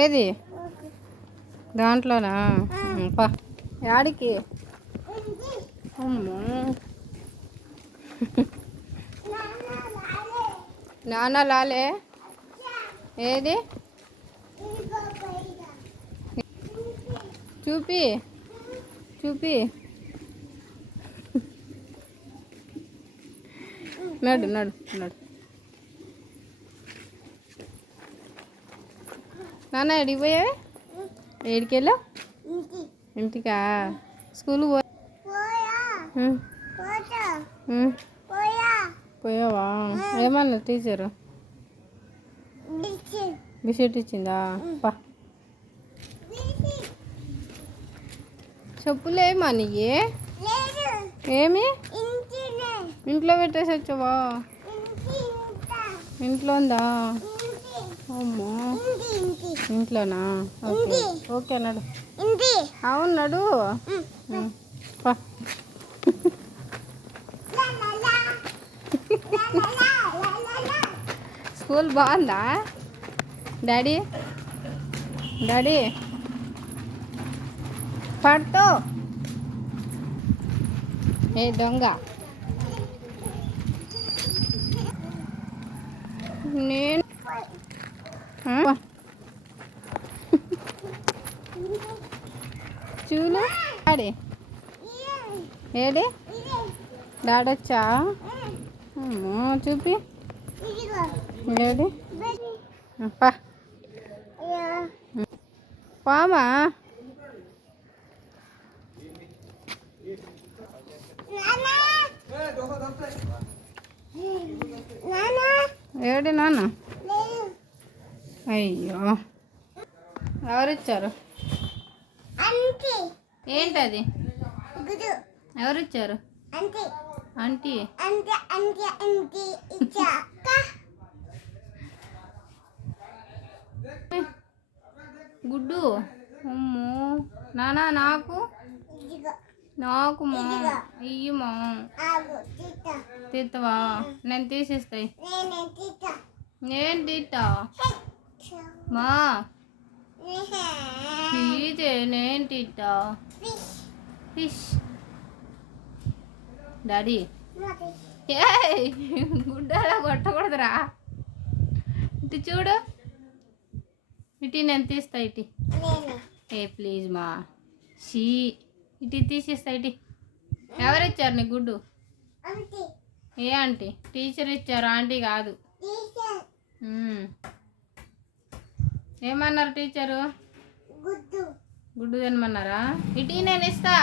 ఏది దాంట్లోనా? పా యాడికి? అమ్మో నాన్న లాలే. ఏది చూపి చూపి. నడు నడు నడు. నాన్న ఎడికి పోయావే? ఏడికెళ్ళా? ఇంటికా? స్కూల్ పోయావా? ఏమన్నా టీచరు బిస్కెట్ ఇచ్చిందా? పా చెప్పులేమా నీయే? ఏమి ఇంట్లో పెట్టేసి వచ్చావా? ఇంట్లో ఉందా? అమ్మో ఇంట్లోనా? ఓకే ఓకే నడు. అవును నడు. పా స్కూల్ బాగుందా డాడీ? డాడీ పడుతూ ఏ దొంగ నేను చూడు డాడీ. ఏడి డాడొచ్చా? అమ్మో చూపి. ఏడి పా పామా? ఏడి నాన్న? అయ్యో ఎవరిచ్చారు? ఏంటది? ఎవరిచ్చారు? ఆంటీ. గుడ్డు. అమ్మో నానా నాకు నాకు మా ఇయ్యమా. తీస్తావా? నేను తీసేస్తాయి. నేను తీస్తా మా తీతే నేను తీస్తా. Fish daddy. ఏ గుడ్డలా కొట్టకూడదురా. ఇటు చూడు. ఇటు నేను తీస్తా. ఇటు ఏ ప్లీజ్ మా షీ. ఇటు తీసేస్తా. ఇటు ఎవరిచ్చారు నీ గుడ్డు? ఏ ఆంటీ? టీచర్ ఇచ్చారు, ఆంటీ కాదు. ఏమన్నారు టీచరు? గుడ్డు తినమన్నారా? ఇటు నేను ఇస్తా.